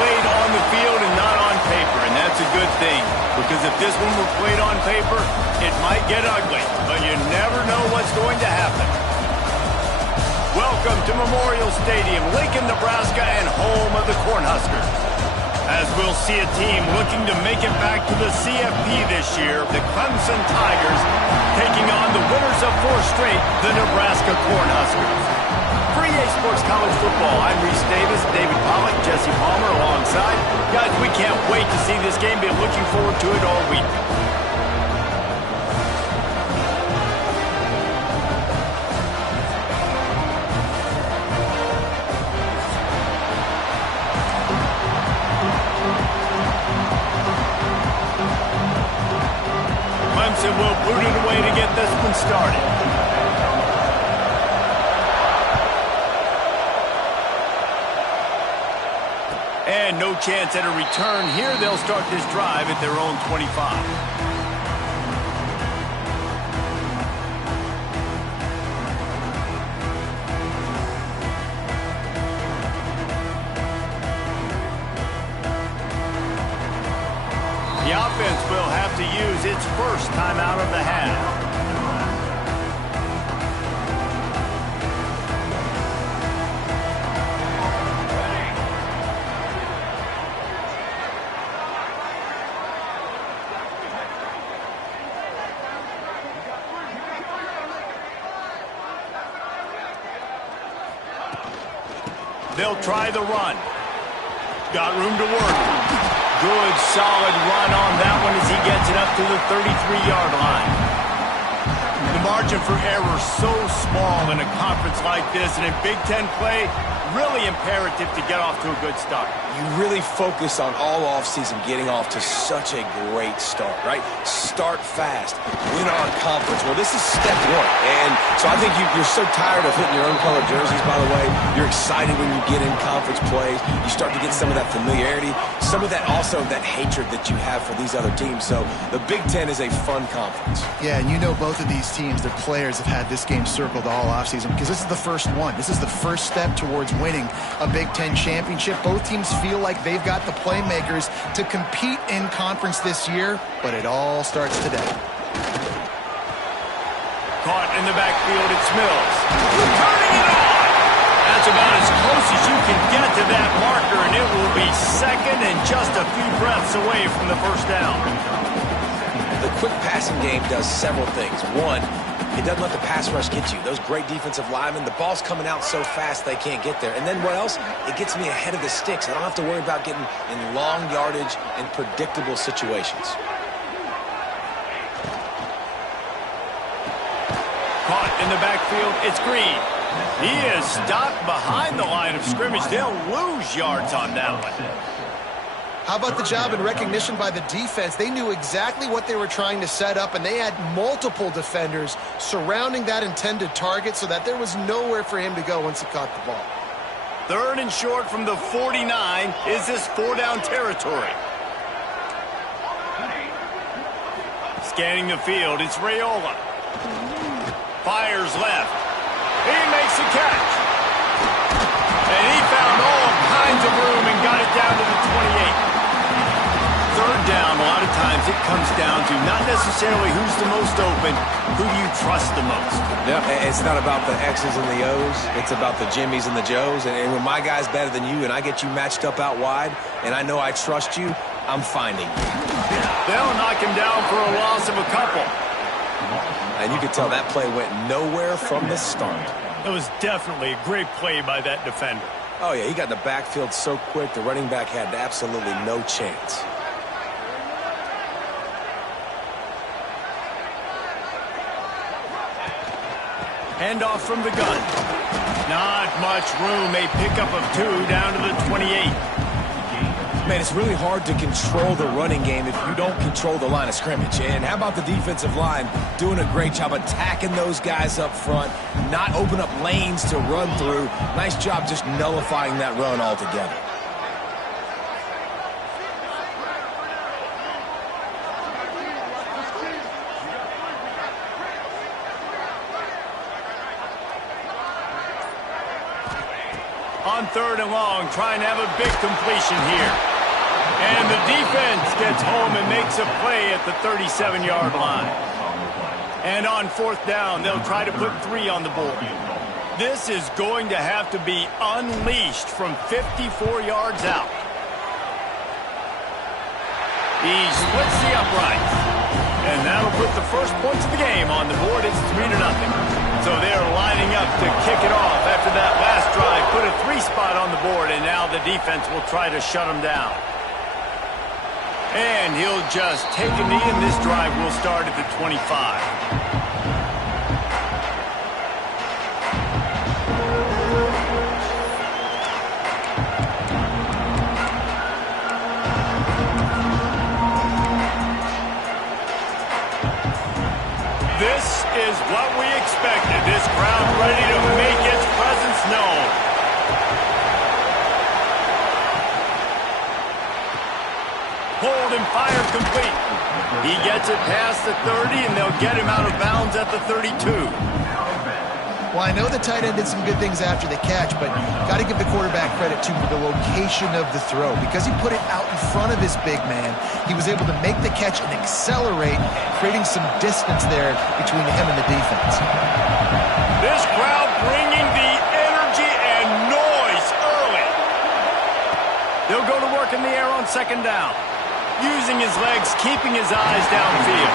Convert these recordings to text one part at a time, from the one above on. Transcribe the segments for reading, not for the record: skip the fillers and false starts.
played on the field and not on paper, and that's a good thing. Because if this one were played on paper, it might get ugly, but you never know what's going to happen. Welcome to Memorial Stadium, Lincoln, Nebraska, and home of the Cornhuskers. As we'll see a team looking to make it back to the CFP this year, the Clemson Tigers taking on the winners of 4 straight, the Nebraska Cornhuskers. For EA Sports College Football, I'm Reese Davis, David Pollock, Jesse Palmer alongside. Guys, we can't wait to see this game. Been looking forward to it all week. Clemson will boot it away to get this one started. And no chance at a return here. They'll start this drive at their own 25. The offense will have to use its first timeout of the half. They'll try the run. Got room to work. Good, solid run on that one as he gets it up to the 33-yard line. The margin for error so small in a conference like this, and in Big Ten play, really imperative to get off to a good start. You really focus on all offseason getting off to such a great start, right? Start fast, win on conference. Well, this is step 1. And so I think you're so tired of hitting your own color jerseys, by the way. You're excited when you get in conference plays. You start to get some of that familiarity, some of that also that hatred that you have for these other teams. So the Big Ten is a fun conference. Yeah, and you know both of these teams, their players have had this game circled all offseason because this is the first one. This is the first step towards winning a Big Ten championship. Both teams feel like they've got the playmakers to compete in conference this year, but it all starts today. Caught in the backfield, it's Mills. Turning it on! That's about as close as you can get to that marker, and it will be second and just a few breaths away from the first down. The quick passing game does several things. One, it doesn't let the pass rush get you. Those great defensive linemen, the ball's coming out so fast they can't get there. And then what else? It gets me ahead of the sticks. I don't have to worry about getting in long yardage and predictable situations. Caught in the backfield, it's Green. He is stopped behind the line of scrimmage. They'll lose yards on that one. How about the job and recognition by the defense? They knew exactly what they were trying to set up, and they had multiple defenders surrounding that intended target so that there was nowhere for him to go once he caught the ball. 3rd and short from the 49. Is this 4-down territory? Scanning the field, it's Raiola. Fires left. He makes a catch. And he found all kinds of room and got it down to the 28. 3rd down, a lot of times it comes down to not necessarily who's the most open, who do you trust the most? Yeah, it's not about the X's and the O's. It's about the Jimmys and the Joes. And when my guy's better than you and I get you matched up out wide and I know I trust you, I'm finding you. They'll knock him down for a loss of a couple. And you could tell that play went nowhere from the start. It was definitely a great play by that defender. Oh, yeah, he got in the backfield so quick, the running back had absolutely no chance. Handoff from the gun. Not much room. A pickup of 2 down to the 28. Man, it's really hard to control the running game if you don't control the line of scrimmage. And how about the defensive line doing a great job attacking those guys up front, not open up lanes to run through. Nice job just nullifying that run altogether. On 3rd and long, trying to have a big completion here. And the defense gets home and makes a play at the 37-yard line. And on 4th down, they'll try to put 3 on the board. This is going to have to be unleashed from 54 yards out. He splits the uprights. And that'll put the first points of the game on the board. It's 3-0. So they're lining up to kick it off after that last drive. Put a 3 spot on the board, and now the defense will try to shut them down. And he'll just take a knee, and this drive will start at the 25. This is what we expected. This crowd ready to make its presence known. Hold and fire complete. He gets it past the 30, and they'll get him out of bounds at the 32. Well, I know the tight end did some good things after the catch, but got to give the quarterback credit, too, for the location of the throw. Because he put it out in front of his big man, he was able to make the catch and accelerate, creating some distance there between him and the defense. This crowd bringing the energy and noise early. They'll go to work in the air on 2nd down. Using his legs, keeping his eyes downfield.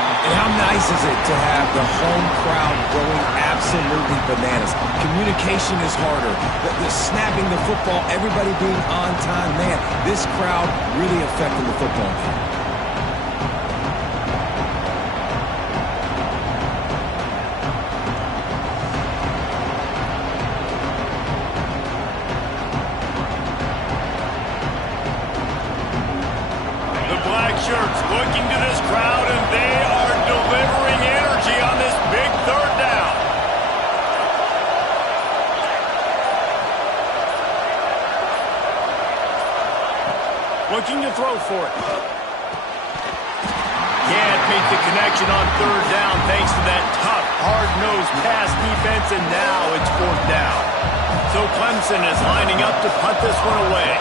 And how nice is it to have the home crowd going absolutely bananas? Communication is harder. The snapping the football, everybody being on time. Man, this crowd really affecting the football game. Shirts looking to this crowd, and they are delivering energy on this big 3rd down. Looking to throw for it. Can't make the connection on 3rd down thanks to that tough, hard-nosed pass defense, and now it's 4th down. So Clemson is lining up to punt this one away.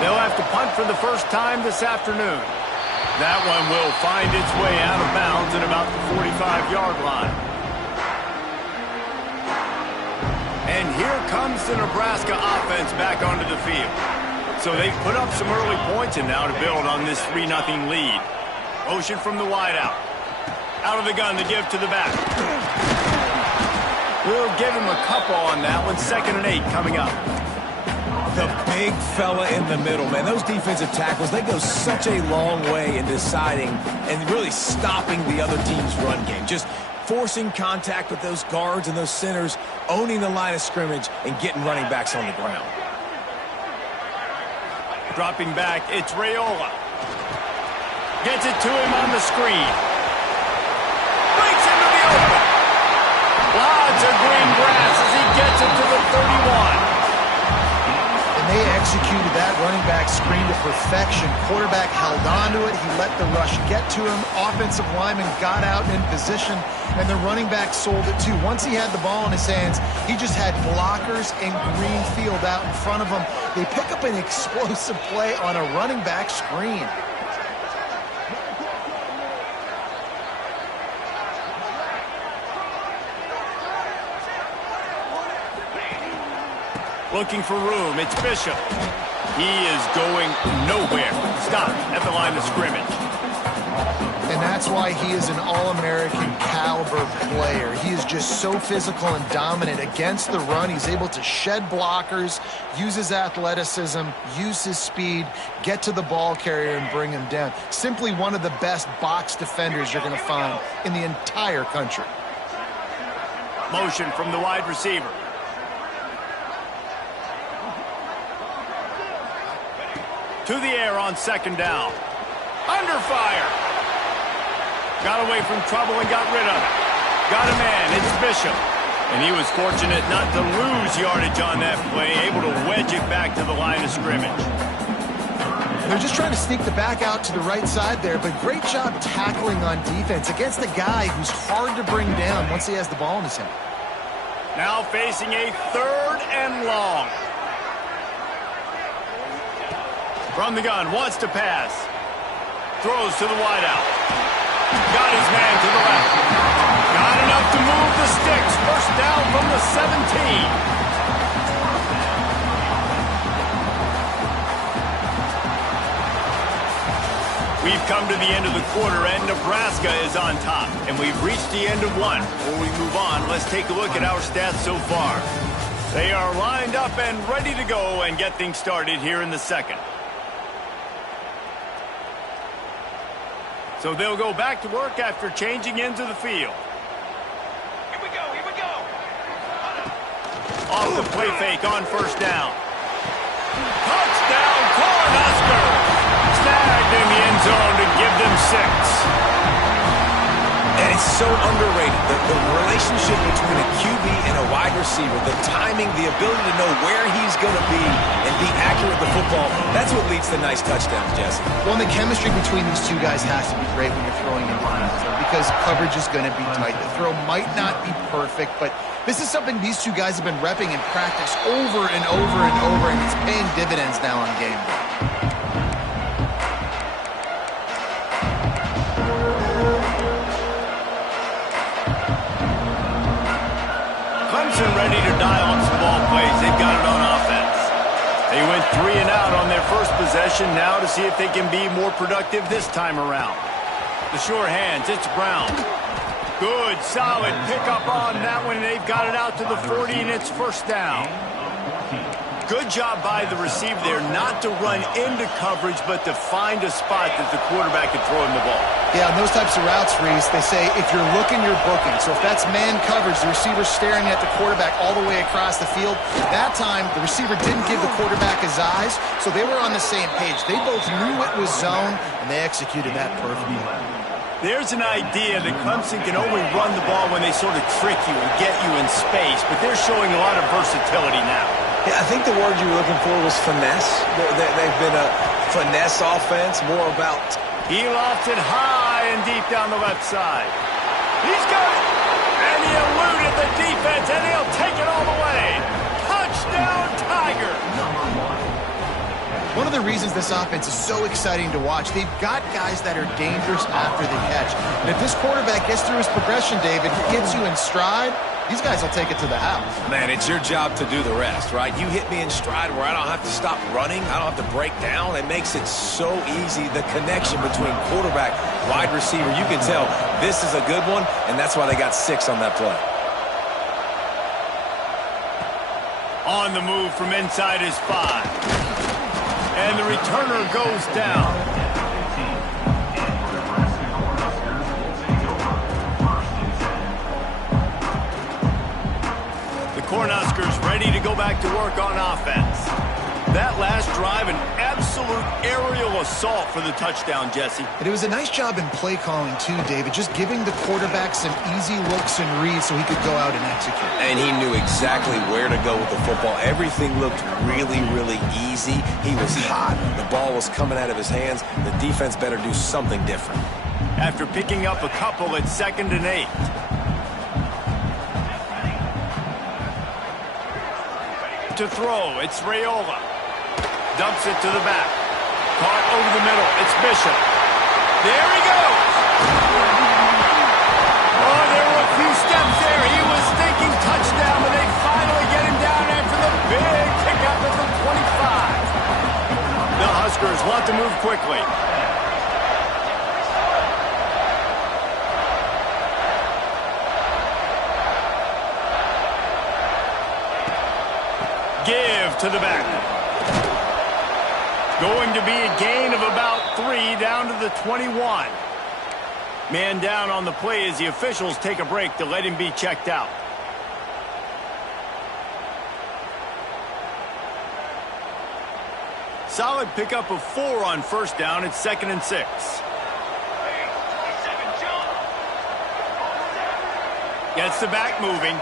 They'll have to punt for the first time this afternoon. That one will find its way out of bounds at about the 45-yard line. And here comes the Nebraska offense back onto the field. So they've put up some early points, and now to build on this 3-0 lead. Motion from the wideout. Out of the gun to give to the back. We'll give him a couple on that one. 2nd and 8 coming up. The big fella in the middle, man. Those defensive tackles, they go such a long way in deciding and really stopping the other team's run game. Just forcing contact with those guards and those centers, owning the line of scrimmage, and getting running backs on the ground. Dropping back, it's Raiola. Gets it to him on the screen. Breaks into the open. Lots of green grass as he gets it to the 31. They executed that running back screen to perfection. Quarterback held on to it. He let the rush get to him. Offensive lineman got out in position, and the running back sold it too. Once he had the ball in his hands, he just had blockers and green field out in front of him. They pick up an explosive play on a running back screen. Looking for room, it's Bishop. He is going nowhere. Stopped at the line of scrimmage. And that's why he is an All-American caliber player. He is just so physical and dominant against the run. He's able to shed blockers, use his athleticism, use his speed, get to the ball carrier and bring him down. Simply one of the best box defenders you're going to find in the entire country. Motion from the wide receiver. To the air on 2nd down. Under fire. Got away from trouble and got rid of it. Got a man, it's Bishop. And he was fortunate not to lose yardage on that play, able to wedge it back to the line of scrimmage. They're just trying to sneak the back out to the right side there, but great job tackling on defense against a guy who's hard to bring down once he has the ball in his hand. Now facing a 3rd and long. From the gun, wants to pass. Throws to the wideout. Got his man to the left. Got enough to move the sticks. First down from the 17. We've come to the end of the quarter, and Nebraska is on top. And we've reached the end of one. Before we move on, let's take a look at our stats so far. They are lined up and ready to go and get things started here in the second. So they'll go back to work after changing into the field. Here we go, here we go. Off the play fake on first down. Touchdown, Cornhusker! Snagged in the end zone to give them 6. And it's so underrated. The relationship between a QB and a wide receiver, the timing, the ability to know where he's going to be and be accurate with the football, that's what leads to nice touchdowns, Jesse. Well, and the chemistry between these two guys has to be great when you're throwing in the end zone because coverage is going to be tight. The throw might not be perfect, but this is something these two guys have been repping in practice over and over and over, and it's paying dividends now on game day. Ready to dial up some ball plays. They've got it on offense. They went 3 and out on their first possession. Now to see if they can be more productive this time around. The sure hands, it's Brown. Good, solid pickup on that one. They've got it out to the 40, and it's first down. Good job by the receiver there not to run into coverage, but to find a spot that the quarterback can throw him the ball. Yeah, on those types of routes, Reese, they say if you're looking, you're booking. So if that's man coverage, the receiver's staring at the quarterback all the way across the field. That time, the receiver didn't give the quarterback his eyes, so they were on the same page. They both knew it was zone, and they executed that perfectly. There's an idea that Clemson can only run the ball when they sort of trick you and get you in space, but they're showing a lot of versatility now. Yeah, I think the word you were looking for was finesse. They've been a finesse offense, more about... He lofts it high and deep down the left side. He's got it! And he eluded the defense, and he'll take it all the way. Touchdown, Tigers! One of the reasons this offense is so exciting to watch, they've got guys that are dangerous after the catch. And if this quarterback gets through his progression, David, gets you in stride, these guys will take it to the house. Man, it's your job to do the rest, right? You hit me in stride where I don't have to stop running. I don't have to break down. It makes it so easy, the connection between quarterback, wide receiver. You can tell this is a good one, and that's why they got 6 on that play. On the move from inside his 5. And the returner goes down. The Cornhuskers ready to go back to work on offense. That last drive, an absolute aerial assault for the touchdown, Jesse. But it was a nice job in play calling, too, David, just giving the quarterback some easy looks and reads so he could go out and execute. And he knew exactly where to go with the football. Everything looked really, really easy. He was hot. The ball was coming out of his hands. The defense better do something different. After picking up a couple at 2nd and 8. To throw, it's Raiola. Dumps it to the back. Caught over the middle. It's Bishop. There he goes. Oh, there were a few steps there. He was thinking touchdown, but they finally get him down after the big pickup at the 25. The Huskers want to move quickly. Give to the back. Going to be a gain of about 3 down to the 21. Man down on the play as the officials take a break to let him be checked out. Solid pickup of 4 on first down. It's 2nd and 6. Gets the back moving.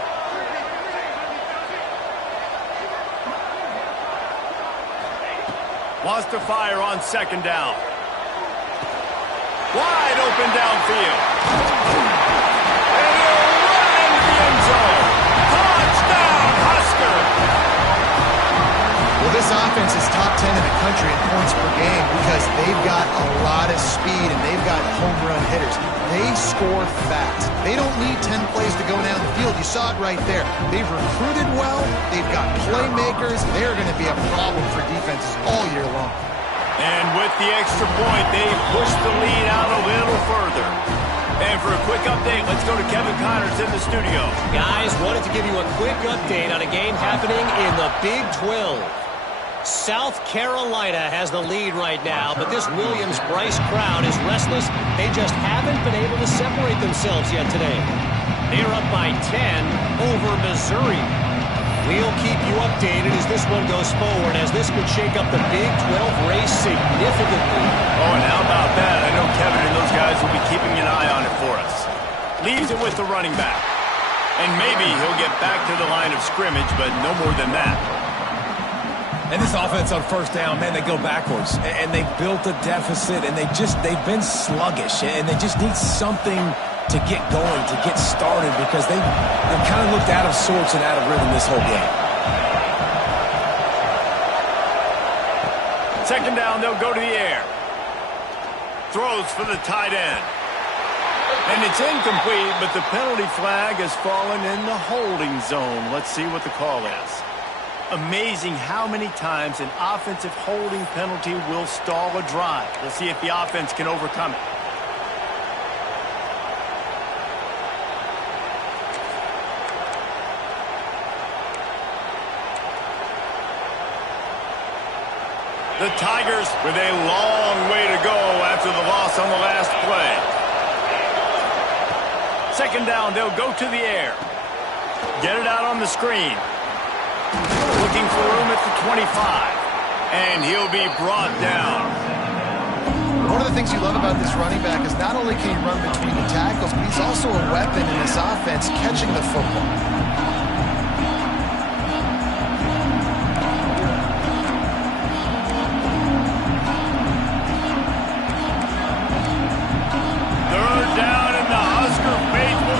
Wants to fire on 2nd down. Wide open downfield. And he'll run into the end zone. Touchdown, Husker! Well, this This offense is top 10 in the country in points per game because they've got a lot of speed and they've got home run hitters. They score fast. They don't need 10 plays to go down the field. You saw it right there. They've recruited well. They've got playmakers. They're going to be a problem for defenses all year long. And with the extra point, they pushed the lead out a little further. And for a quick update, let's go to Kevin Connors in the studio. Guys, wanted to give you a quick update on a game happening in the Big 12. South Carolina has the lead right now, but this Williams-Brice crowd is restless. They just haven't been able to separate themselves yet today. They're up by 10 over Missouri. We'll keep you updated as this one goes forward, as this could shake up the Big 12 race significantly. Oh, and how about that? I know Kevin and those guys will be keeping an eye on it for us. Leaves it with the running back. And maybe he'll get back to the line of scrimmage, but no more than that. And this offense on first down, man, they go backwards. And they built a deficit, and they've been sluggish. And they just need something to get going, to get started, because they've kind of looked out of sorts and out of rhythm this whole game. Second down, they'll go to the air. Throws for the tight end. And it's incomplete, but the penalty flag has fallen in the holding zone. Let's see what the call is. Amazing how many times an offensive holding penalty will stall a drive. We'll see if the offense can overcome it. The Tigers with a long way to go after the loss on the last play. Second down, they'll go to the air. Get it out on the screen. Looking for room at the 25. And he'll be brought down. One of the things you love about this running back is not only can he run between the tackles, but he's also a weapon in this offense catching the football.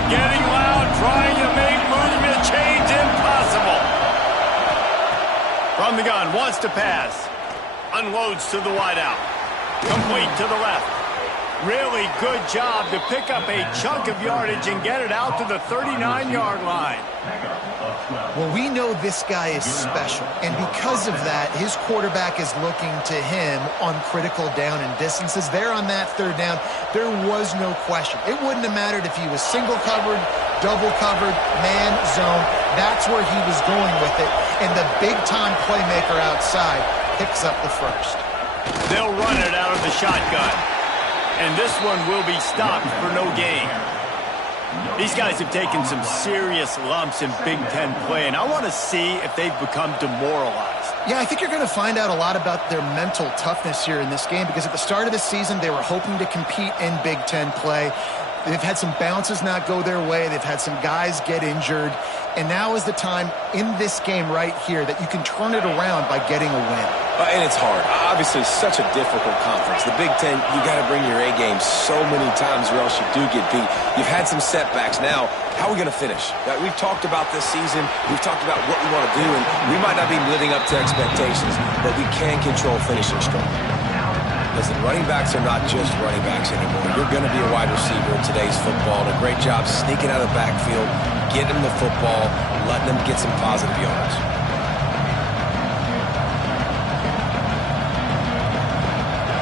Getting loud, trying to make movement change impossible. From the gun, wants to pass. Unloads to the wideout. Complete to the left. Really good job to pick up a chunk of yardage and get it out to the 39-yard line. Well, we know this guy is special, and because of that, his quarterback is looking to him on critical down and distances. There on that third down, there was no question. It wouldn't have mattered if he was single covered, double covered, man, zone. That's where he was going with it, and the big-time playmaker outside picks up the first. They'll run it out of the shotgun, and this one will be stopped for no gain. These guys have taken some serious lumps in Big Ten play, and I want to see if they've become demoralized. Yeah, I think you're going to find out a lot about their mental toughness here in this game, because at the start of the season, they were hoping to compete in Big Ten play. They've had some bounces not go their way. They've had some guys get injured. And now is the time in this game right here that you can turn it around by getting a win. And it's hard. Obviously, such a difficult conference. The Big Ten, you got to bring your A game so many times or else you do get beat. You've had some setbacks. Now, how are we going to finish? We've talked about this season. We've talked about what we want to do, and we might not be living up to expectations, but we can control finishing strong. Listen, running backs are not just running backs anymore. You're going to be a wide receiver in today's football. And a great job sneaking out of the backfield, getting them the football, letting them get some positive yards.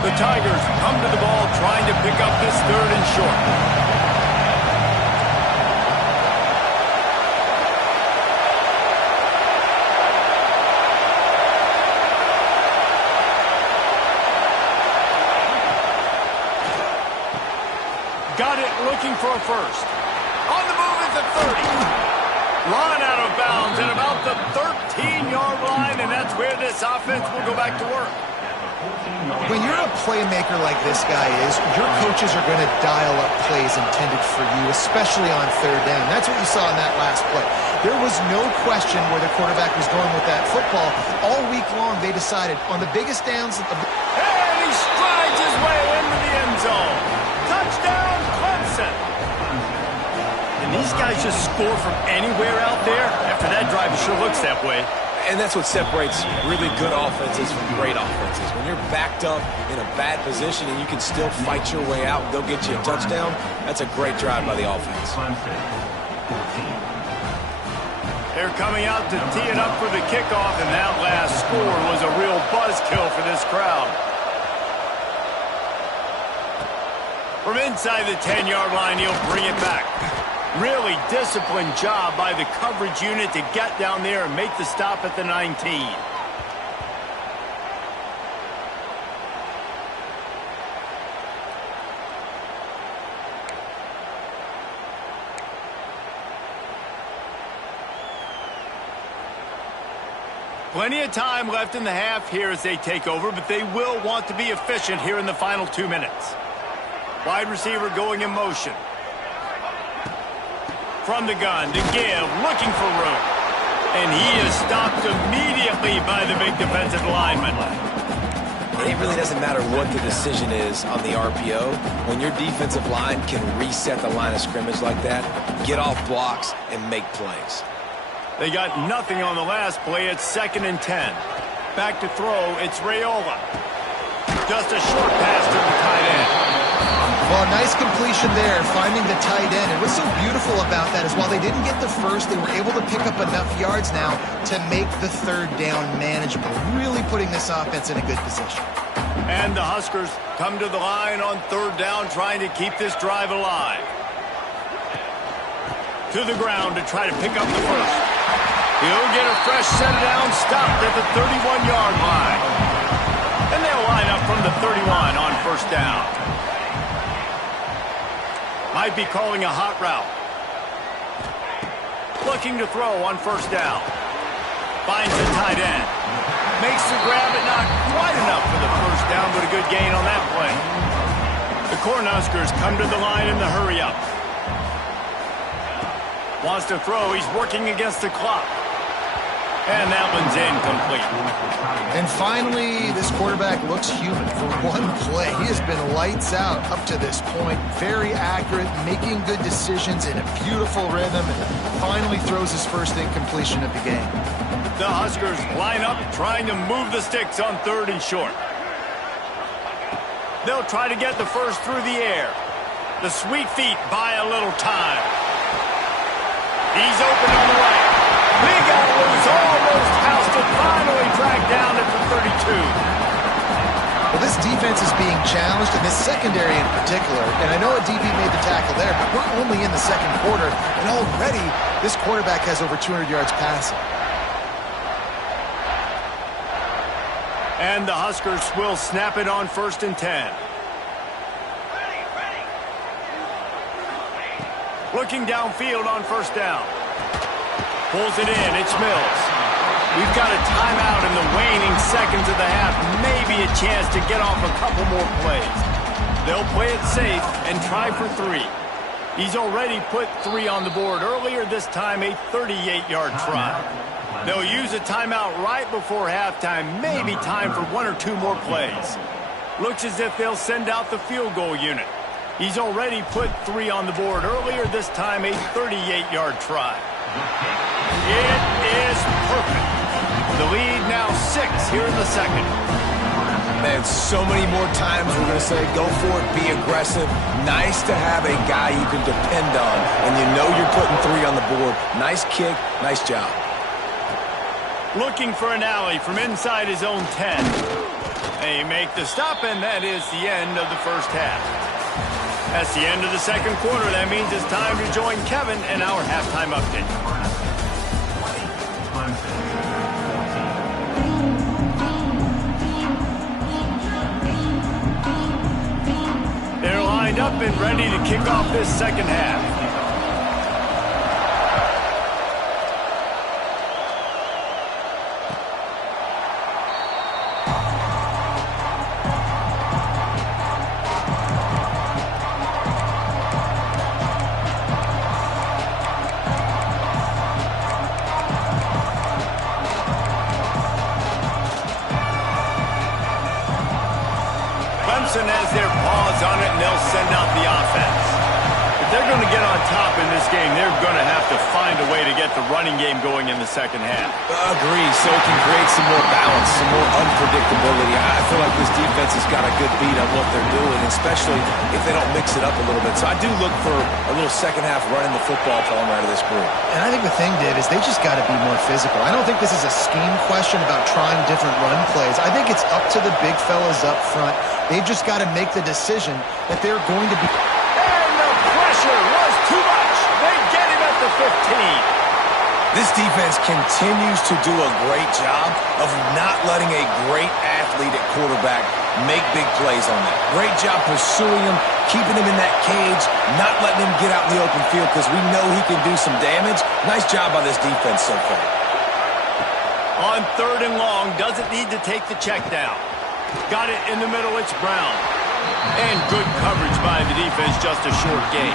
The Tigers come to the ball trying to pick up this third and short. Got it, looking for a first. On the move at the 30. Run out of bounds at about the 13-yard line, and that's where this offense will go back to work. When you're a playmaker like this guy is, your coaches are going to dial up plays intended for you, especially on third down. That's what you saw in that last play. There was no question where the quarterback was going with that football. All week long, they decided on the biggest downs. And he strides his way into the end zone. Touchdown, Clemson. And these guys just score from anywhere out there. After that drive, it sure looks that way. And that's what separates really good offenses from great offenses. When you're backed up in a bad position and you can still fight your way out and go get you a touchdown, that's a great drive by the offense. They're coming out to tee it up for the kickoff, and that last score was a real buzzkill for this crowd. From inside the 10-yard line, he'll bring it back. Really disciplined job by the coverage unit to get down there and make the stop at the 19. Plenty of time left in the half here as they take over, but they will want to be efficient here in the final 2 minutes. Wide receiver going in motion. From the gun to give, looking for room. And he is stopped immediately by the big defensive lineman. It really doesn't matter what the decision is on the RPO. When your defensive line can reset the line of scrimmage like that, get off blocks and make plays. They got nothing on the last play. It's 2nd and 10. Back to throw, it's Raiola. Just a short pass to the tight end. Well, nice completion there, finding the tight end. And what's so beautiful about that is while they didn't get the first, they were able to pick up enough yards now to make the 3rd down manageable, really putting this offense in a good position. And the Huskers come to the line on 3rd down, trying to keep this drive alive. To the ground to try to pick up the first. He'll get a fresh set down, stopped at the 31-yard line. And they'll line up from the 31 on 1st down. Might be calling a hot route. Looking to throw on 1st down. Finds the tight end. Makes the grab, but not quite enough for the 1st down, but a good gain on that play. The Cornhuskers come to the line in the hurry-up. Wants to throw. He's working against the clock. And that one's incomplete. And finally, this quarterback looks human for one play. He has been lights out up to this point. Very accurate, making good decisions in a beautiful rhythm, and finally throws his first incompletion of the game. The Huskers line up, trying to move the sticks on 3rd and short. They'll try to get the first through the air. The sweet feet buy a little time. He's open on the right. He got loose, almost housed it, finally dragged down at the 32. Well, this defense is being challenged, and this secondary in particular. And I know a DB made the tackle there, but we're only in the 2nd quarter, and already this quarterback has over 200 yards passing. And the Huskers will snap it on 1st and 10. Looking downfield on 1st down. Pulls it in. It's Mills. We've got a timeout in the waning seconds of the half. Maybe a chance to get off a couple more plays. They'll play it safe and try for 3. He's already put 3 on the board earlier, this time a 38-yard try. They'll use a timeout right before halftime. Maybe time for 1 or 2 more plays. Looks as if they'll send out the field goal unit. He's already put 3 on the board earlier, this time a 38-yard try. It is perfect. The lead now 6 here in the 2nd. Man, so many more times we're going to say, go for it, be aggressive. Nice to have a guy you can depend on, and you know you're putting 3 on the board. Nice kick, nice job. Looking for an alley from inside his own 10. They make the stop, and that is the end of the 1st half. That's the end of the 2nd quarter. That means it's time to join Kevin and our halftime update. They're lined up and ready to kick off this 2nd half. Clemson has their paws on it, and they'll send out the offense. The they're going to get on top in this game, they're going to have to find a way to get the running game going in the second half. Agree. So it can create some more balance, some more unpredictability. I feel like this defense has got a good beat on what they're doing, especially if they don't mix it up a little bit. So I do look for a little second half running the football from out of this group. And I think the thing, Dave, is they just got to be more physical. I don't think this is a scheme question about trying different run plays. I think it's up to the big fellas up front. They've just got to make the decision that they're going to be... And the pressure was too much. They get him at the 15. This defense continues to do a great job of not letting a great athlete at quarterback make big plays on them. Great job pursuing him, keeping him in that cage, not letting him get out in the open field because we know he can do some damage. Nice job by this defense so far. On 3rd and long, doesn't need to take the check down. Got it in the middle, it's Brown. And good coverage by the defense, just a short gain.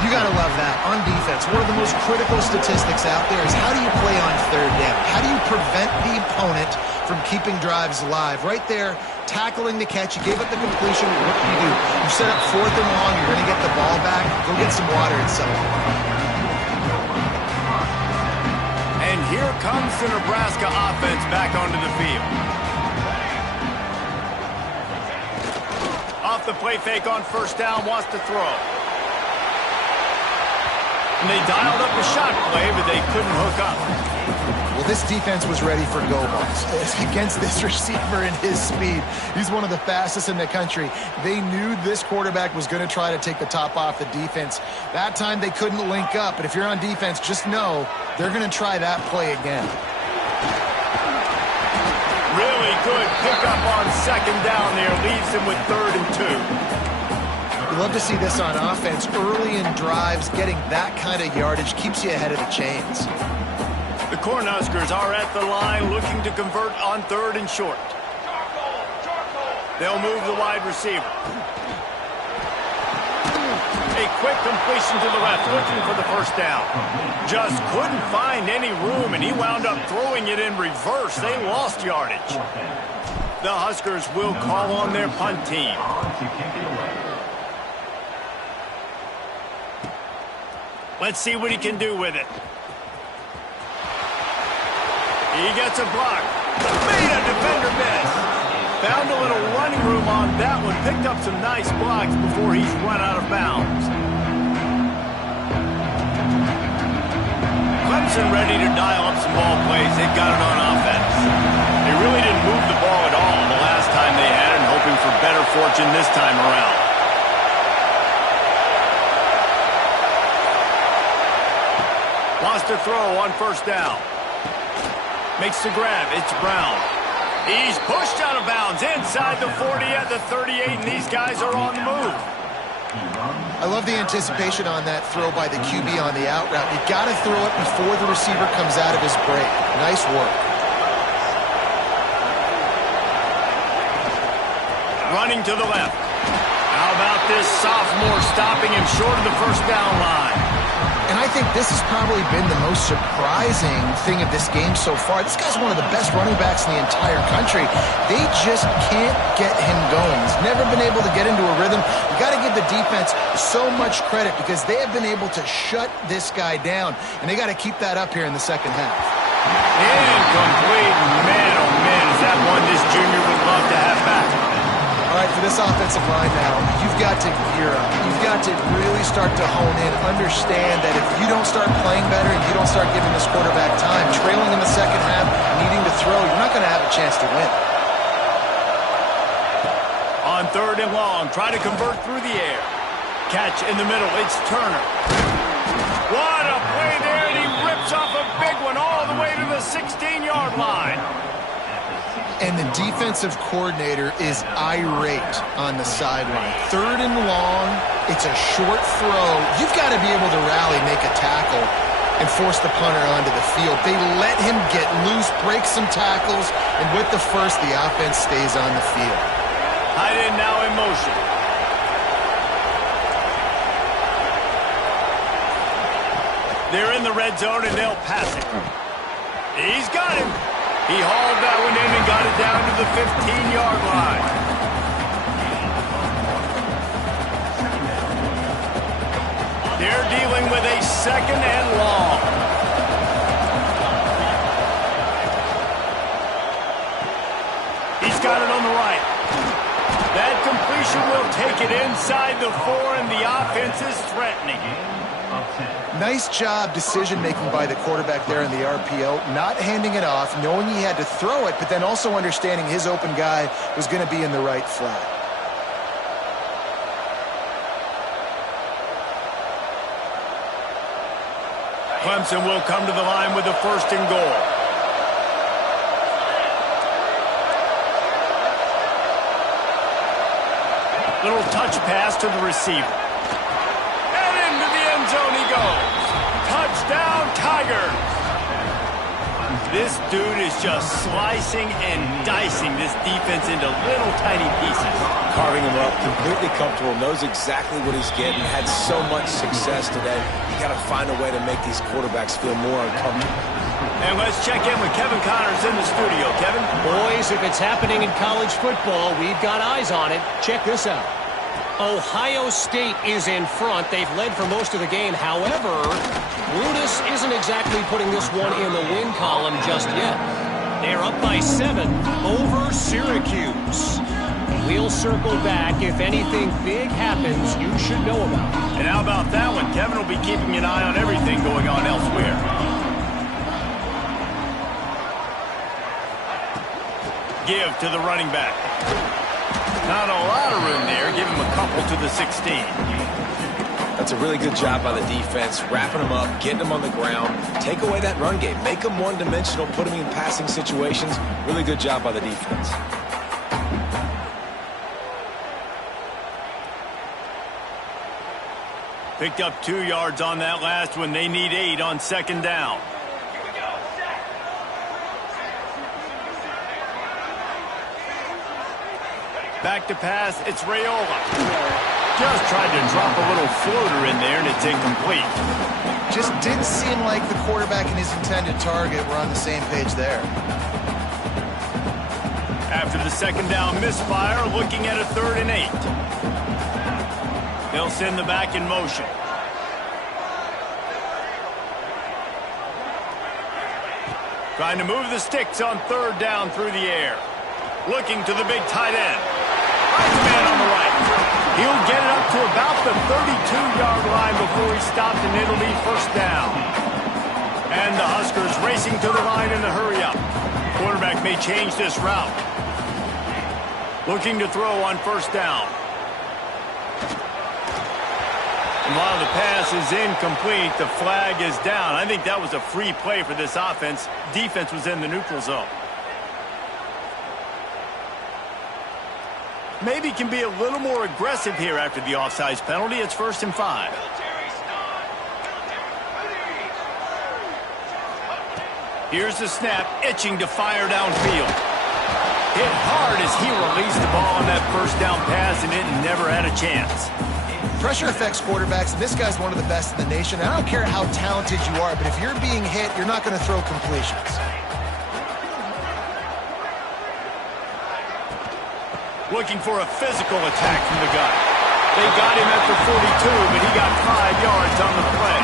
You got to love that. On defense, one of the most critical statistics out there is how do you play on 3rd down? How do you prevent the opponent from keeping drives alive? Right there, tackling the catch. You gave up the completion. What do? You set up 4th and long. You're going to get the ball back. Go get some water and settle. And here comes the Nebraska offense back onto the field. Off the play fake on 1st down, wants to throw. And they dialed up a shot play, but they couldn't hook up. Well, this defense was ready for go balls against this receiver and his speed. He's one of the fastest in the country. They knew this quarterback was going to try to take the top off the defense. That time they couldn't link up, but if you're on defense, just know they're going to try that play again. Really good pickup on 2nd down there. Leaves them with 3rd and 2. You love to see this on offense. Early in drives, getting that kind of yardage keeps you ahead of the chains. The Cornhuskers are at the line looking to convert on 3rd and short. They'll move the wide receiver. A quick completion to the left, looking for the 1st down. Just couldn't find any room, and he wound up throwing it in reverse. They lost yardage. The Huskers will call on their punt team. Let's see what he can do with it. He gets a block. Made a defender miss. Found a little running room on that one. Picked up some nice blocks before he's run out of bounds. Clemson ready to dial up some ball plays. They've got it on offense. They really didn't move the ball at all the last time they had it, and hoping for better fortune this time around. Lost a throw on 1st down. Makes the grab. It's Brown. He's pushed out of bounds inside the 40 at the 38, and these guys are on the move. I love the anticipation on that throw by the QB on the out route. You got to throw it before the receiver comes out of his break. Nice work. Running to the left. How about this sophomore stopping him short of the 1st down line? And I think this has probably been the most surprising thing of this game so far. This guy's one of the best running backs in the entire country. They just can't get him going. He's never been able to get into a rhythm. You got to give the defense so much credit because they have been able to shut this guy down. And they got to keep that up here in the second half. Incomplete. Man, oh man, is that one this junior would love to have back. All right, for this offensive line now, you've got to gear up. You've got to really start to hone in, understand that if you don't start playing better and you don't start giving this quarterback time, trailing in the second half, needing to throw, you're not going to have a chance to win. On 3rd and long, try to convert through the air. Catch in the middle, it's Turner. What a play there, and he rips off a big one all the way to the 16-yard line. And the defensive coordinator is irate on the sideline. 3rd and long, it's a short throw. You've got to be able to rally, make a tackle, and force the punter onto the field. They let him get loose, break some tackles, and with the first, the offense stays on the field. Tight end now in motion. They're in the red zone, and they'll pass it. He's got him. He hauled that one in and got it down to the 15-yard line. Formation will take it inside the 4, and the offense is threatening. Nice job decision-making by the quarterback there in the RPO, not handing it off, knowing he had to throw it, but then also understanding his open guy was going to be in the right flat. Clemson will come to the line with a 1st and goal. Little touch pass to the receiver. And into the end zone he goes. Touchdown, Tigers. This dude is just slicing and dicing this defense into little tiny pieces. Carving him up, completely comfortable, knows exactly what he's getting, had so much success today. You got to find a way to make these quarterbacks feel more uncomfortable. And let's check in with Kevin Connors in the studio. Kevin? Boys, if it's happening in college football, we've got eyes on it. Check this out. Ohio State is in front. They've led for most of the game. However, Brutus isn't exactly putting this one in the win column just yet. They're up by 7 over Syracuse. We'll circle back. If anything big happens, you should know about it. And how about that one? Kevin will be keeping an eye on everything going on elsewhere. Give to the running back. Not a lot of room there. Give him a couple to the 16. That's a really good job by the defense, wrapping them up, getting them on the ground, take away that run game, make them one-dimensional, put them in passing situations. Really good job by the defense. Picked up 2 yards on that last one. They need 8 on 2nd down. Back to pass, it's Raiola. Just tried to drop a little floater in there, and it's incomplete. Just didn't seem like the quarterback and his intended target were on the same page there. After the 2nd down misfire, looking at a 3rd and 8. They'll send the back in motion. Trying to move the sticks on 3rd down through the air. Looking to the big tight end. Finds a man on the right. He'll get it up to about the 32-yard line before he stopped, and it'll be 1st down. And the Huskers racing to the line in a hurry-up. Quarterback may change this route. Looking to throw on 1st down. And while the pass is incomplete, the flag is down. I think that was a free play for this offense. Defense was in the neutral zone. Maybe can be a little more aggressive here after the offsides penalty. It's 1st and 5. Here's the snap, itching to fire downfield. Hit hard as he released the ball on that 1st down pass, and it never had a chance. Pressure affects quarterbacks, and this guy's one of the best in the nation. I don't care how talented you are, but if you're being hit, you're not going to throw completions. Looking for a physical attack from the guy. They got him at the 42, but he got 5 yards on the play.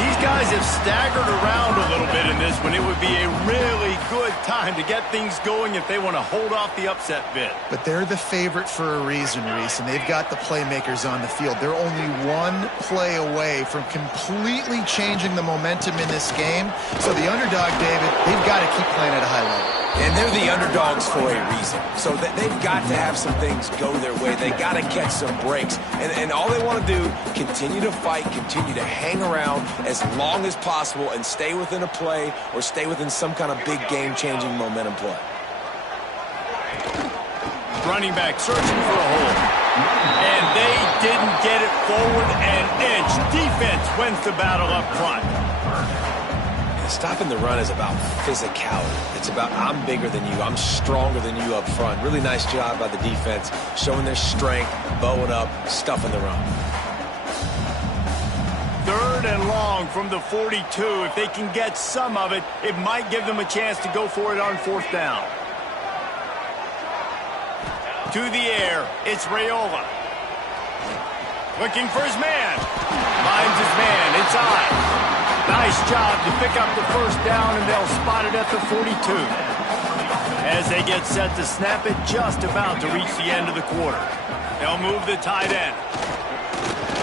These guys have staggered around a little bit in this one. It would be a really good time to get things going if they want to hold off the upset bid. But they're the favorite for a reason, Reese, and they've got the playmakers on the field. They're only one play away from completely changing the momentum in this game. So the underdog, David, they've got to keep playing at a high level. And they're the underdogs for a reason. So they've got to have some things go their way. They got to catch some breaks. And all they want to do, continue to fight, continue to hang around as long as possible and stay within a play or stay within some kind of big game-changing momentum play. Running back searching for a hole. And they didn't get it forward an inch. Defense wins the battle up front. Stopping the run is about physicality. It's about I'm bigger than you. I'm stronger than you up front. Really nice job by the defense, showing their strength, bowing up, stuffing the run. 3rd and long from the 42. If they can get some of it, it might give them a chance to go for it on 4th down. To the air, it's Raiola. Looking for his man. Finds his man inside. Nice job to pick up the 1st down, and they'll spot it at the 42. as they get set to snap it just about to reach the end of the quarter. They'll move the tight end.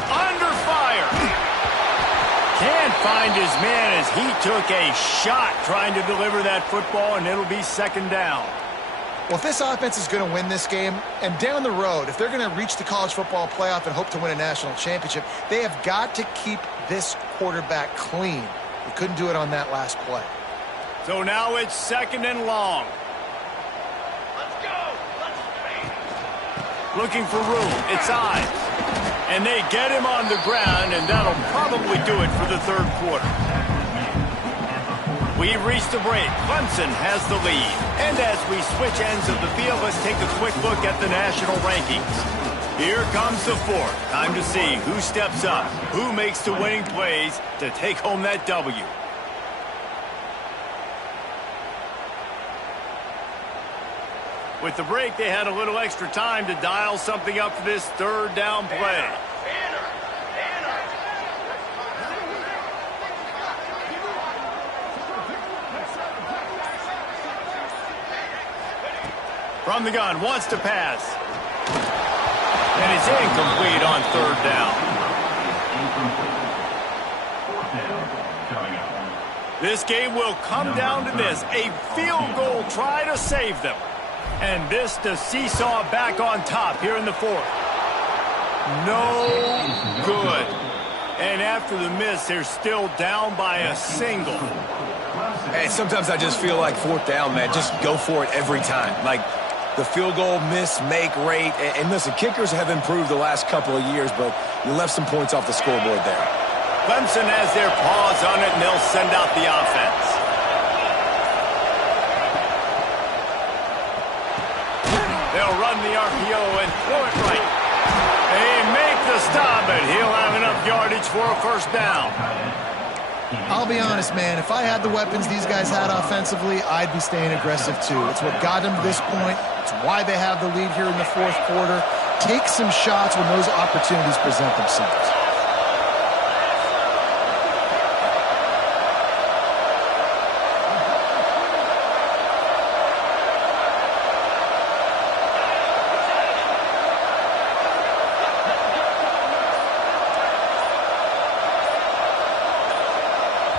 Under fire. Can't find his man as he took a shot trying to deliver that football, and it'll be second down. Well, if this offense is going to win this game, and down the road, if they're going to reach the college football playoff and hope to win a national championship, they have got to keep this quarterback clean. They couldn't do it on that last play. So now it's second and long. Looking for room. It's eyes. And they get him on the ground, and that'll probably do it for the third quarter. We've reached the break. Clemson has the lead. And as we switch ends of the field, let's take a quick look at the national rankings. Here comes the fourth. Time to see who steps up, who makes the winning plays to take home that W. With the break, they had a little extra time to dial something up for this third down play. From the gun, wants to pass. And it's incomplete on third down. This game will come down to this, a field goal try to save them. And this to seesaw back on top here in the fourth. No good. And after the miss, they're still down by a single. Hey, sometimes I just feel like fourth down, man. Just go for it every time. Like the field goal miss, make rate. And listen, kickers have improved the last couple of years, but you left some points off the scoreboard there. Clemson has their paws on it, and they'll send out the offense. They'll run the RPO and throw it right. They make the stop, but he'll have enough yardage for a first down. I'll be honest, man. If I had the weapons these guys had offensively, I'd be staying aggressive too. It's what got them to this point. It's why they have the lead here in the fourth quarter. Take some shots when those opportunities present themselves.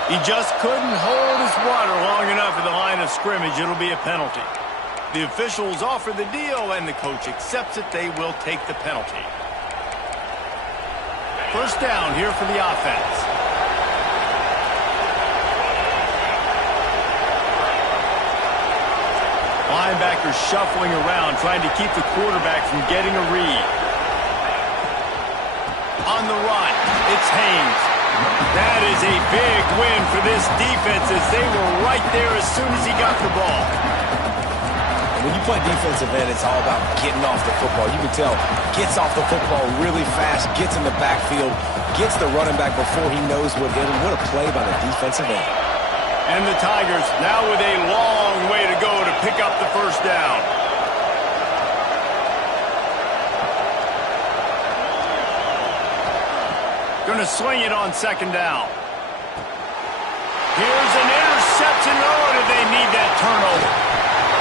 He just couldn't hold his water long enough at the line of scrimmage. It'll be a penalty. The officials offer the deal, and the coach accepts it. They will take the penalty. First down here for the offense. Linebackers shuffling around, trying to keep the quarterback from getting a read. On the run, it's Haynes. That is a big win for this defense as they were right there as soon as he got the ball. And when you play defensive end, it's all about getting off the football. You can tell, gets off the football really fast, gets in the backfield, gets the running back before he knows what hit him. What a play by the defensive end. And the Tigers now with a long way to go to pick up the first down. Going to sling it on second down. Here's an interception. Oh, did they need that turnover?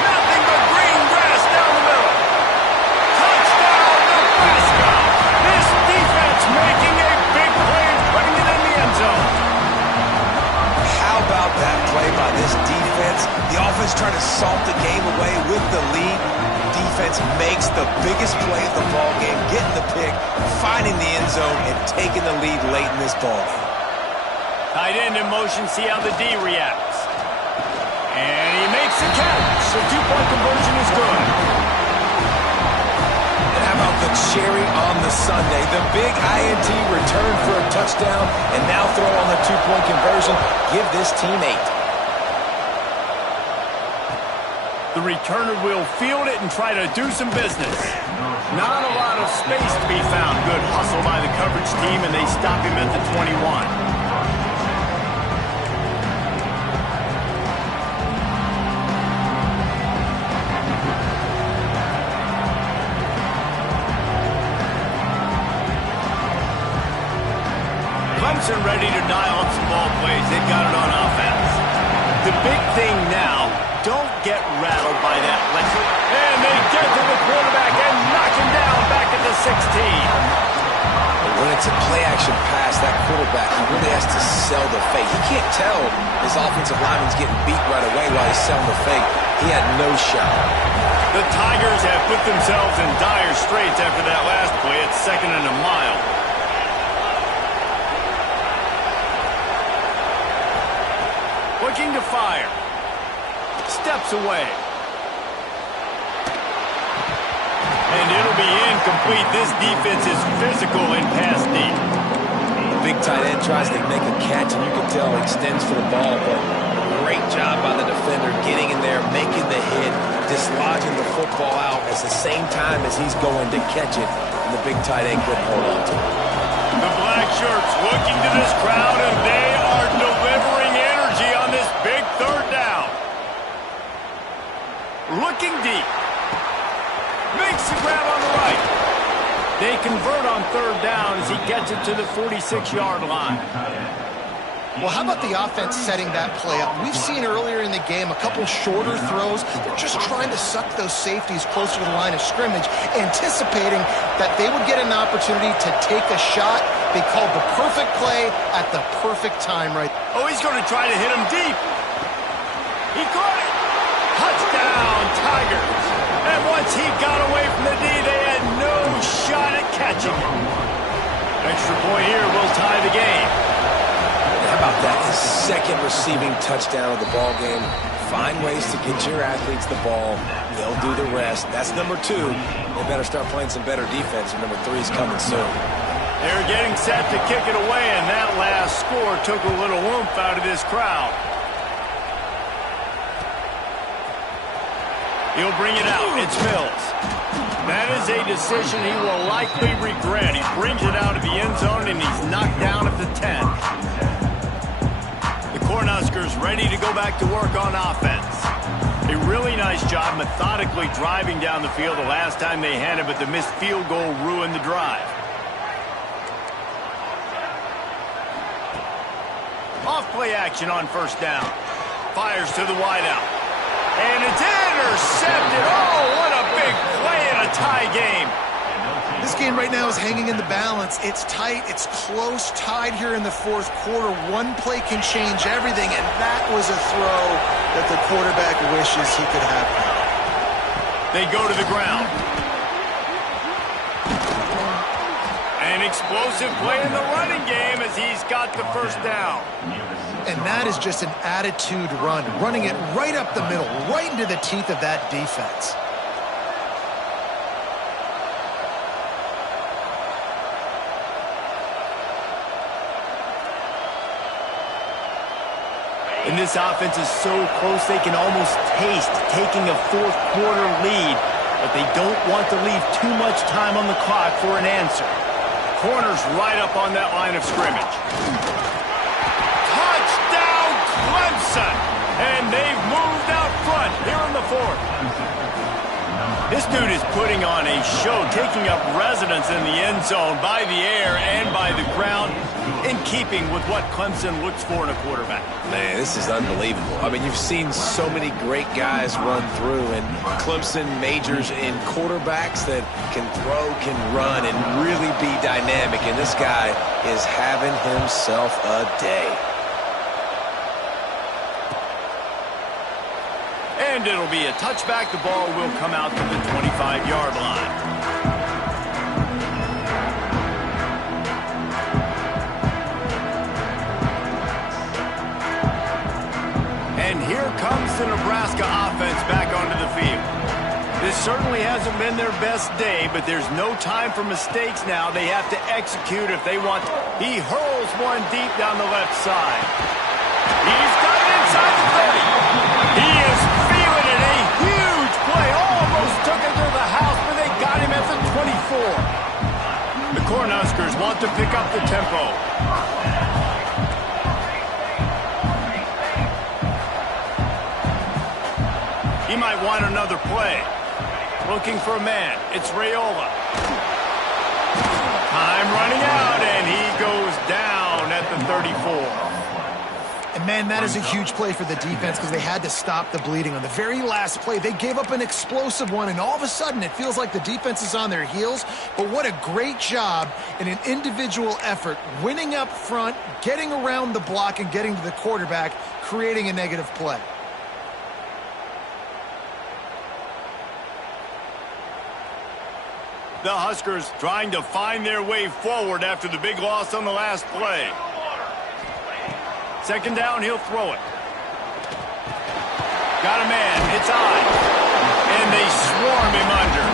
Nothing but green grass down the middle. Touchdown, Nebraska. This defense making a big play and putting it in the end zone. How about that play by this defense? The offense trying to salt the game away with the lead. Defense makes the biggest play of the ball game, getting the pick, finding the end zone, and taking the lead late in this ball game. Tight end in motion, see how the D reacts. And he makes the catch. The two-point conversion is good. And how about the cherry on the sundae? The big INT return for a touchdown, and now throw on the two-point conversion. Give this team 8. The returner will field it and try to do some business. Not a lot of space to be found. Good hustle by the coverage team, and they stop him at the 21. Clemson ready to dial up some ball plays. They've got it on offense. The big thing now don't get rattled by that. And they get to the quarterback and knock him down back at the 16. When it's a play-action pass, that quarterback, he really has to sell the fake. He can't tell his offensive lineman's getting beat right away while he's selling the fake. He had no shot. The Tigers have put themselves in dire straits after that last play. It's 2nd and a mile. Looking to fire. Steps away. And it'll be incomplete. This defense is physical in pass deep. Big tight end tries to make a catch, and you can tell he extends for the ball, but great job by the defender getting in there, making the hit, dislodging the football out at the same time as he's going to catch it, and the big tight end couldn't hold on to it. The black shirts looking to this crowd, and they are delivering energy on this big 3rd down. Looking deep. Makes the grab on the right. They convert on 3rd down as he gets it to the 46-yard line. Well, how about the offense setting that play up? We've seen earlier in the game a couple shorter throws. They're just trying to suck those safeties closer to the line of scrimmage, anticipating that they would get an opportunity to take a shot. They called the perfect play at the perfect time right. Oh, he's going to try to hit him deep. He caught it. Touchdown, Tigers. And once he got away from the D, they had no shot at catching him. Extra point here will tie the game. How about that? His 2nd receiving touchdown of the ball game. Find ways to get your athletes the ball. They'll do the rest. That's number 2. They better start playing some better defense, and number 3 is coming soon. They're getting set to kick it away, and that last score took a little oomph out of this crowd. He'll bring it out. It's Mills. That is a decision he will likely regret. He brings it out of the end zone, and he's knocked down at the 10. The Cornhuskers ready to go back to work on offense. A really nice job methodically driving down the field the last time they had it, but the missed field goal ruined the drive. Off play action on 1st down. Fires to the wideout. And it's intercepted. Oh, what a big play in a tie game. This game right now is hanging in the balance. It's tight. It's close. Tied here in the 4th quarter. One play can change everything, and that was a throw that the quarterback wishes he could have. They go to the ground. An explosive play in the running game as he's got the 1st down. And that is just an attitude run, running it right up the middle, right into the teeth of that defense. And this offense is so close they can almost taste taking a 4th quarter lead, but they don't want to leave too much time on the clock for an answer. Corners right up on that line of scrimmage. Clemson, and they've moved out front here in the 4th. This dude is putting on a show, taking up residence in the end zone by the air and by the ground, in keeping with what Clemson looks for in a quarterback. Man, this is unbelievable. I mean, you've seen so many great guys run through, and Clemson majors in quarterbacks that can throw, can run, and really be dynamic, and this guy is having himself a day. And it'll be a touchback. The ball will come out to the 25-yard line. And here comes the Nebraska offense back onto the field. This certainly hasn't been their best day, but there's no time for mistakes now. They have to execute if they want. He hurls one deep down the left side. He's got it inside the 30. He is feeling it. A huge play. Almost took him to the house, but they got him at the 24. The Cornhuskers want to pick up the tempo. He might want another play. Looking for a man. It's Raiola. Time running out, and he goes down at the 34. And, man, that is a huge play for the defense because they had to stop the bleeding. On the very last play, they gave up an explosive one, and all of a sudden it feels like the defense is on their heels. But what a great job in an individual effort, winning up front, getting around the block, and getting to the quarterback, creating a negative play. The Huskers trying to find their way forward after the big loss on the last play. Second down, he'll throw it. Got a man, it's on. And they swarm him under.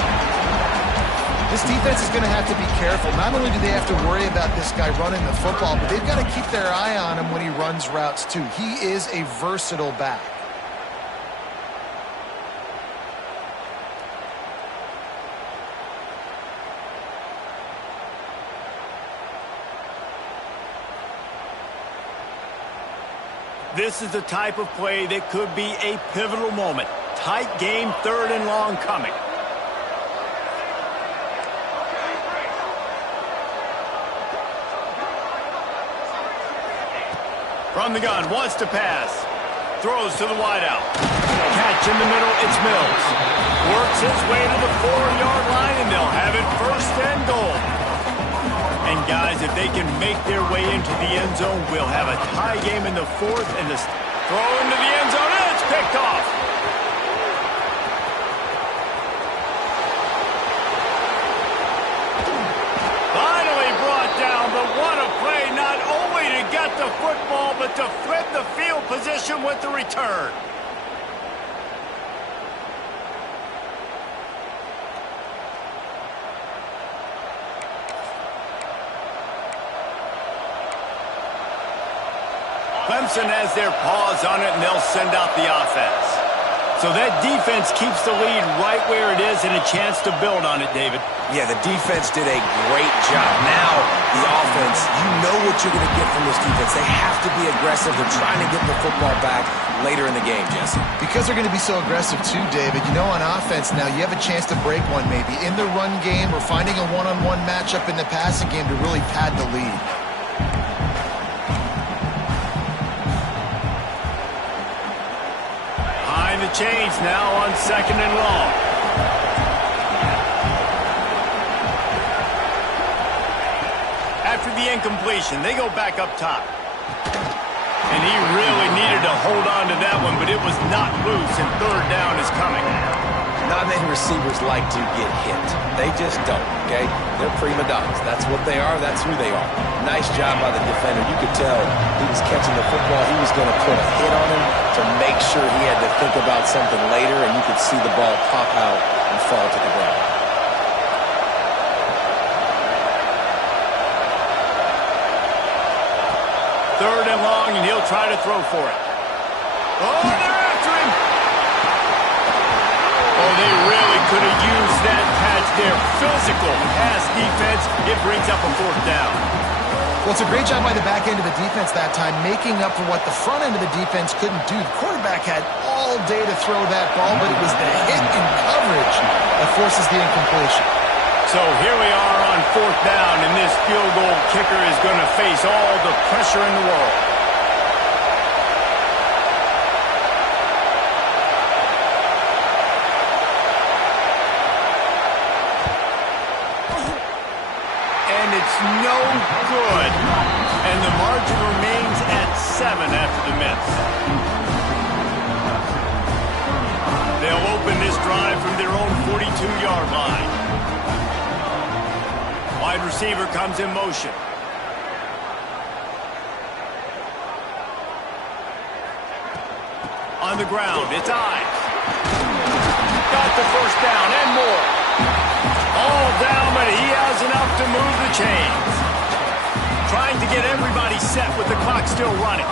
This defense is going to have to be careful. Not only do they have to worry about this guy running the football, but they've got to keep their eye on him when he runs routes too. He is a versatile back. This is the type of play that could be a pivotal moment. Tight game, third and long coming. From the gun, wants to pass. Throws to the wideout. Catch in the middle, it's Mills. Works his way to the 4-yard line, and they'll have it first and goal. And guys, if they can make their way into the end zone, we'll have a tie game in the fourth, and this throw into the end zone, and it's picked off. Finally brought down, but what a play, not only to get the football, but to flip the field position with the return. Clemson has their paws on it, and they'll send out the offense. So that defense keeps the lead right where it is and a chance to build on it, David. Yeah, the defense did a great job. Now, the offense, you know what you're going to get from this defense. They have to be aggressive. They're trying to get the football back later in the game, Jesse. Because they're going to be so aggressive too, David. You know, on offense now, you have a chance to break one maybe in the run game or finding a one-on-one matchup in the passing game to really pad the lead. The chains now on second and long. After the incompletion, they go back up top. And he really needed to hold on to that one, but it was not loose, and third down is coming. Not many receivers like to get hit. They just don't, okay? They're prima donnas. That's what they are. That's who they are. Nice job by the defender. You could tell he was catching the football. He was going to put a hit on him to make sure he had to think about something later, and you could see the ball pop out and fall to the ground. Third and long, and he'll try to throw for it. Oh, they're after him! Oh, they really could have used that catch there. Physical pass defense. It brings up a fourth down. Well, it's a great job by the back end of the defense that time, making up for what the front end of the defense couldn't do. The quarterback had all day to throw that ball, but it was the hit and coverage that forces the incompletion. So here we are on fourth down, and this field goal kicker is going to face all the pressure in the world. And it's no good. And the margin remains at 7 after the miss. They'll open this drive from their own 42-yard line. Wide receiver comes in motion. On the ground, it's Ives. Got the first down and more. All down, but he has enough to move the chains. Trying to get everybody set with the clock still running.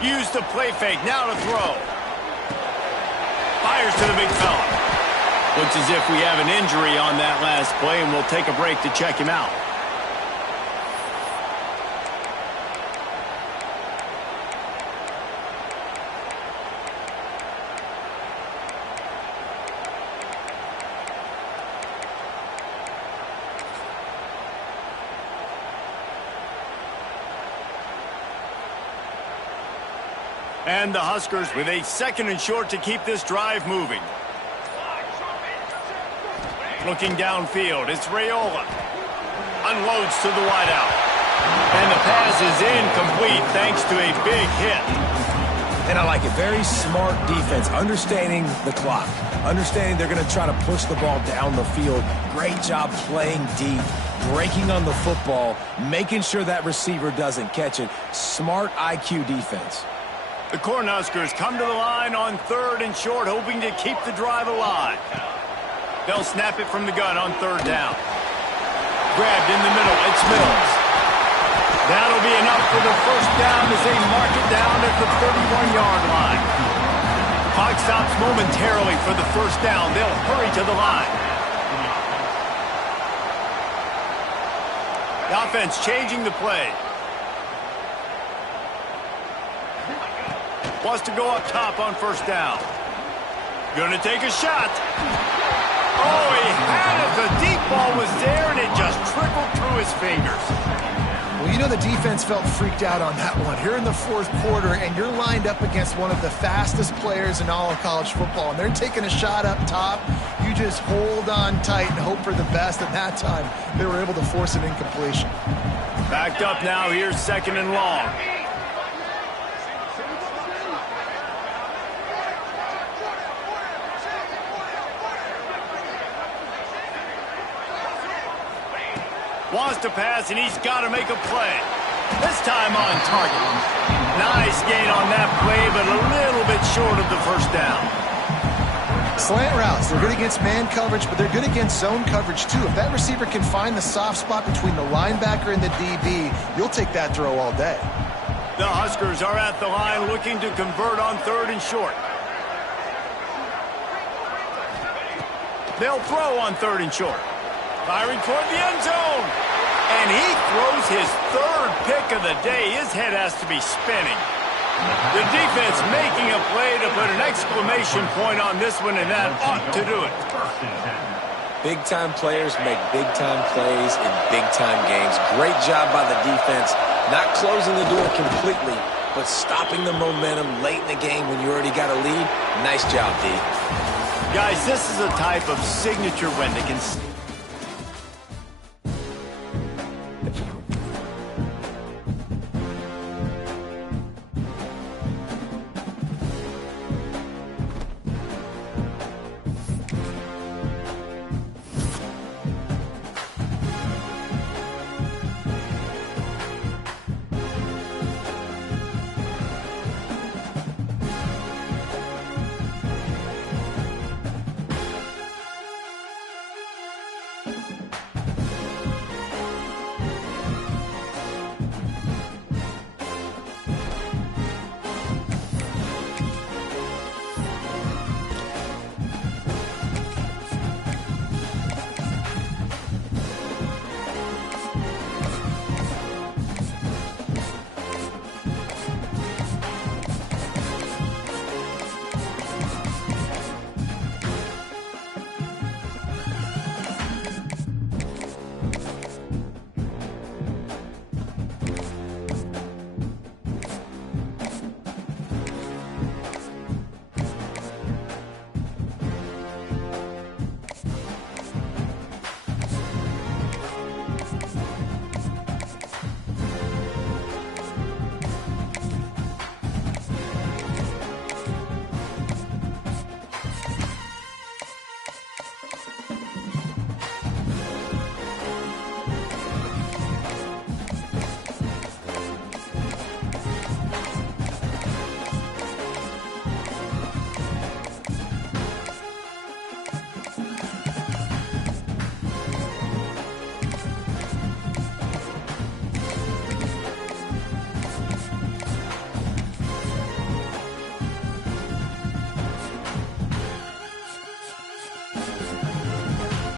Use the play fake, now to throw. Fires to the big fella. Looks as if we have an injury on that last play, and we'll take a break to check him out. And the Huskers with a 2nd and short to keep this drive moving. Looking downfield, it's Raiola. Unloads to the wideout. And the pass is incomplete thanks to a big hit. And I like it. Very smart defense, understanding the clock, understanding they're going to try to push the ball down the field. Great job playing deep, breaking on the football, making sure that receiver doesn't catch it. Smart IQ defense. The Cornhuskers come to the line on 3rd and short, hoping to keep the drive alive. They'll snap it from the gun on 3rd down. Grabbed in the middle, it's Mills. That'll be enough for the 1st down as they mark it down at the 31-yard line. Clock stops momentarily for the 1st down. They'll hurry to the line. The offense changing the play. Wants to go up top on 1st down. Gonna take a shot. Oh, he had it. The deep ball was there, and it just trickled through his fingers. Well, you know the defense felt freaked out on that one. Here in the 4th quarter, and you're lined up against one of the fastest players in all of college football, and they're taking a shot up top. You just hold on tight and hope for the best. At that time, they were able to force an incompletion. Backed up now. Here's 2nd and long. Wants to pass, and he's got to make a play. This time on target. Nice gain on that play, but a little bit short of the 1st down. Slant routes, they're good against man coverage, but they're good against zone coverage too. If that receiver can find the soft spot between the linebacker and the DB, you'll take that throw all day. The Huskers are at the line looking to convert on 3rd and short. They'll throw on 3rd and short. Firing toward the end zone. And he throws his 3rd pick of the day. His head has to be spinning. The defense making a play to put an exclamation point on this one, and that ought to do it. Big-time players make big-time plays in big-time games. Great job by the defense, not closing the door completely, but stopping the momentum late in the game when you already got a lead. Nice job, D. Guys, this is a type of signature win that can